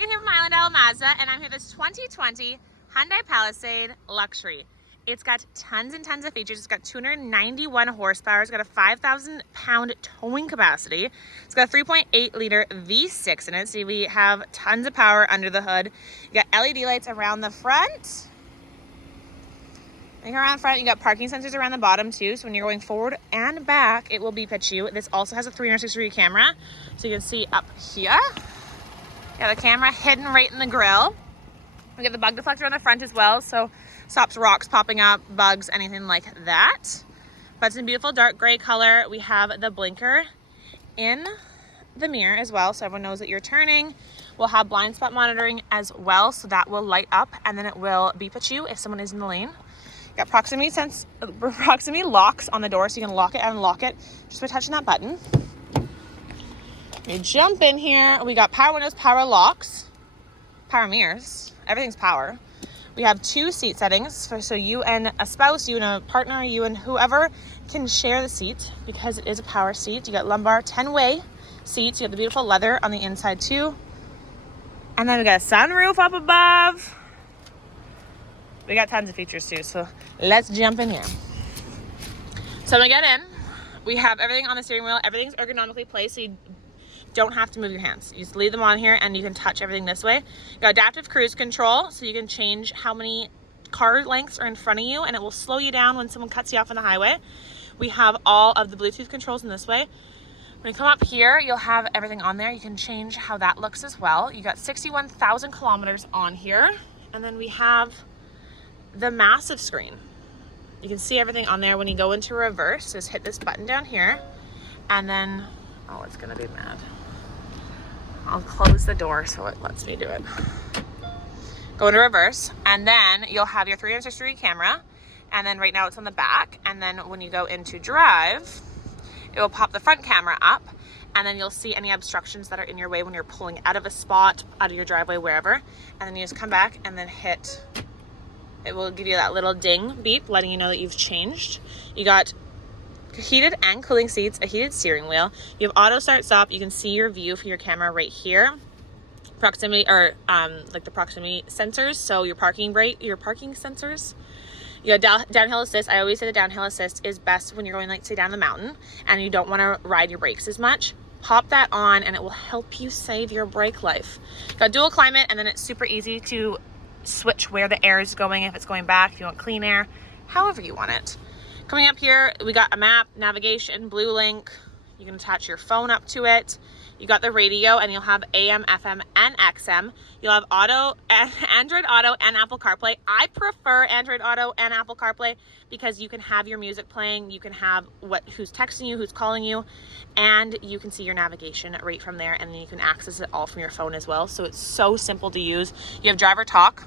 Megan here from Island Mazda, and I'm here with this 2020 Hyundai Palisade Luxury. It's got tons and tons of features. It's got 291 horsepower. It's got a 5,000 pound towing capacity. It's got a 3.8 liter V6 in it. So we have tons of power under the hood. You got LED lights around the front. And around the front, you got parking sensors around the bottom too. So when you're going forward and back, it will beep at you. This also has a 360-degree camera. So you can see up here. You got the camera hidden right in the grille. We got the bug deflector on the front as well. So stops rocks popping up, bugs, anything like that. But it's in beautiful dark gray color. We have the blinker in the mirror as well, so everyone knows that you're turning. We'll have blind spot monitoring as well, so that will light up and then it will beep at you if someone is in the lane. You got proximity locks on the door, so you can lock it and unlock it just by touching that button. You jump in here. We got power windows, power locks, power mirrors. Everything's power. We have 2 seat settings, so you and a spouse, you and a partner, you and whoever can share the seat because it is a power seat. You got lumbar 10-way seats. You got the beautiful leather on the inside too. And then we got a sunroof up above. We got tons of features too, so let's jump in here. So when we get in, we have everything on the steering wheel. Everything's ergonomically placed, so you don't have to move your hands. You just leave them on here and you can touch everything this way. You got adaptive cruise control, so you can change how many car lengths are in front of you and it will slow you down when someone cuts you off on the highway. We have all of the Bluetooth controls in this way. When you come up here, you'll have everything on there. You can change how that looks as well. You got 61,000 kilometers on here. And then we have the massive screen. You can see everything on there. When you go into reverse, just hit this button down here and then, oh, it's gonna be mad. I'll close the door so it lets me do it. Go into reverse, and then you'll have your 360-degree camera, and then right now it's on the back, and then when you go into drive, it will pop the front camera up, and then you'll see any obstructions that are in your way when you're pulling out of a spot, out of your driveway, wherever, and then you just come back and then hit. It will give you that little ding beep letting you know that you've changed. You got heated and cooling seats, a heated steering wheel. You have auto start stop. You can see your view for your camera right here. Proximity, or like the proximity sensors. So your parking brake, your parking sensors. You got downhill assist. I always say the downhill assist is best when you're going, like, say, down the mountain and you don't want to ride your brakes as much. Pop that on and it will help you save your brake life. You got dual climate, and then it's super easy to switch where the air is going, if it's going back, if you want clean air, however you want it. Coming up here, we got a map, navigation, Blue Link. You can attach your phone up to it. You got the radio, and you'll have AM, FM, and XM. You'll have Android Auto and Apple CarPlay. I prefer Android Auto and Apple CarPlay because you can have your music playing, you can have who's texting you, who's calling you, and you can see your navigation right from there, and then you can access it all from your phone as well. So it's so simple to use. You have driver talk,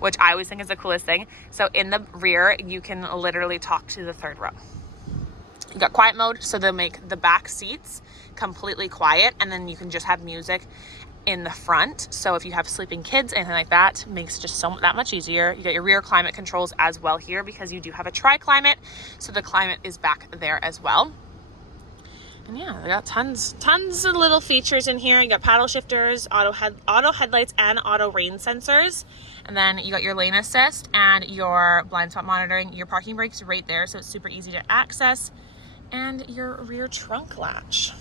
which I always think is the coolest thing. So in the rear, you can literally talk to the third row. You got quiet mode, so they'll make the back seats completely quiet, and then you can just have music in the front. So if you have sleeping kids, anything like that, makes it just that much easier. You got your rear climate controls as well here because you do have a tri-climate, so the climate is back there as well. And yeah, they got tons of little features in here. You got paddle shifters, auto headlights, and auto rain sensors. And then you got your lane assist and your blind spot monitoring. Your parking brakes right there, so it's super easy to access. And your rear trunk latch.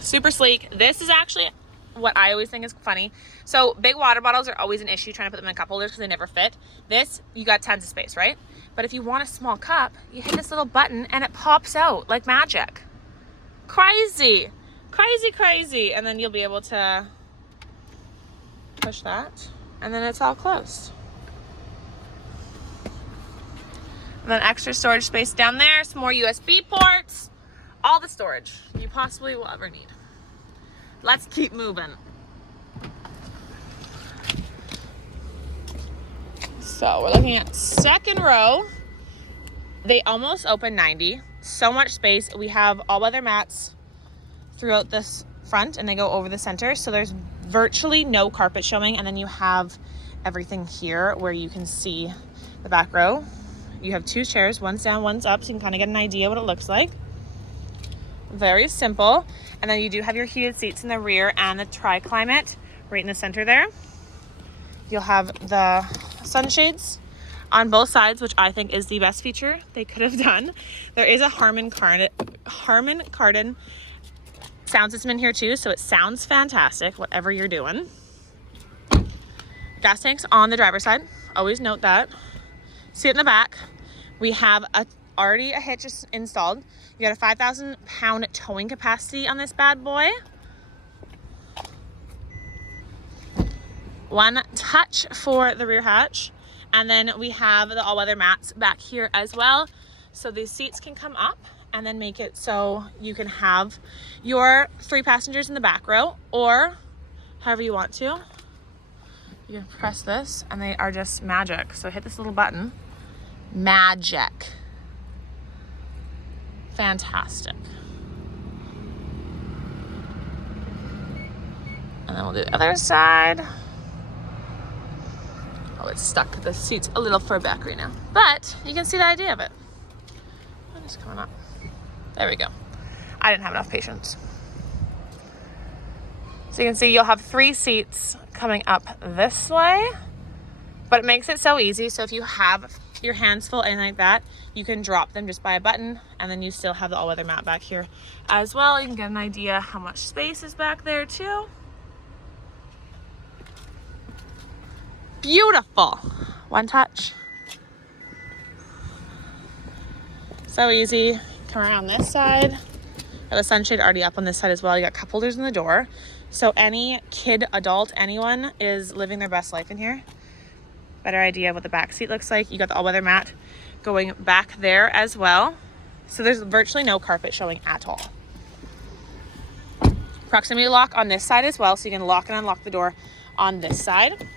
Super sleek. This is actually what I always think is funny. So big water bottles are always an issue trying to put them in cup holders because they never fit. This, you got tons of space, right? But if you want a small cup, you hit this little button and it pops out like magic. Crazy. Crazy, crazy. And then you'll be able to push that and then it's all closed. And then extra storage space down there, some more USB ports, all the storage you possibly will ever need. Let's keep moving. So we're looking at second row. They almost open 90. So much space. We have all weather mats throughout this front and they go over the center. So there's virtually no carpet showing. And then you have everything here where you can see the back row. You have 2 chairs, one's down, one's up, so you can kind of get an idea what it looks like. Very simple. And then you do have your heated seats in the rear and the tri-climate right in the center there. You'll have the sunshades on both sides, which I think is the best feature they could have done. There is a Harman Kardon sound system in here too, so it sounds fantastic, whatever you're doing. Gas tanks on the driver's side. Always note that. See it in the back. We have already a hitch installed. You got a 5,000 pound towing capacity on this bad boy. One touch for the rear hatch. And then we have the all-weather mats back here as well. So these seats can come up and then make it so you can have your 3 passengers in the back row, or however you want to. You can press this and they are just magic. So hit this little button. Magic. Fantastic. And then we'll do the other side. Oh, it's stuck. The seat's a little far back right now. But you can see the idea of it. I'm just coming up. There we go. I didn't have enough patience. So you can see you'll have 3 seats coming up this way. But it makes it so easy. So if you have your hands full, anything like that, you can drop them just by a button. And then you still have the all-weather mat back here as well. You can get an idea how much space is back there too. Beautiful. One touch. So easy. Come around this side. Got the sunshade already up on this side as well. You got cup holders in the door. So any kid, adult, anyone is living their best life in here. Better idea of what the back seat looks like. You got the all-weather mat going back there as well. So there's virtually no carpet showing at all. Proximity lock on this side as well. So you can lock and unlock the door on this side.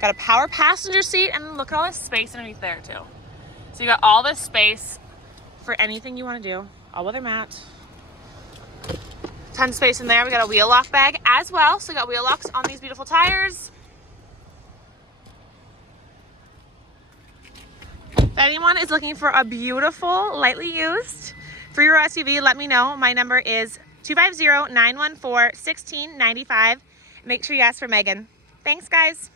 Got a power passenger seat, and look at all this space underneath there too. So you got all this space for anything you want to do. All-weather mat. Ton of space in there. We got a wheel lock bag as well. So we got wheel locks on these beautiful tires. If anyone is looking for a beautiful, lightly used 3-row SUV, let me know. My number is 250-914-1695. Make sure you ask for Megan. Thanks, guys.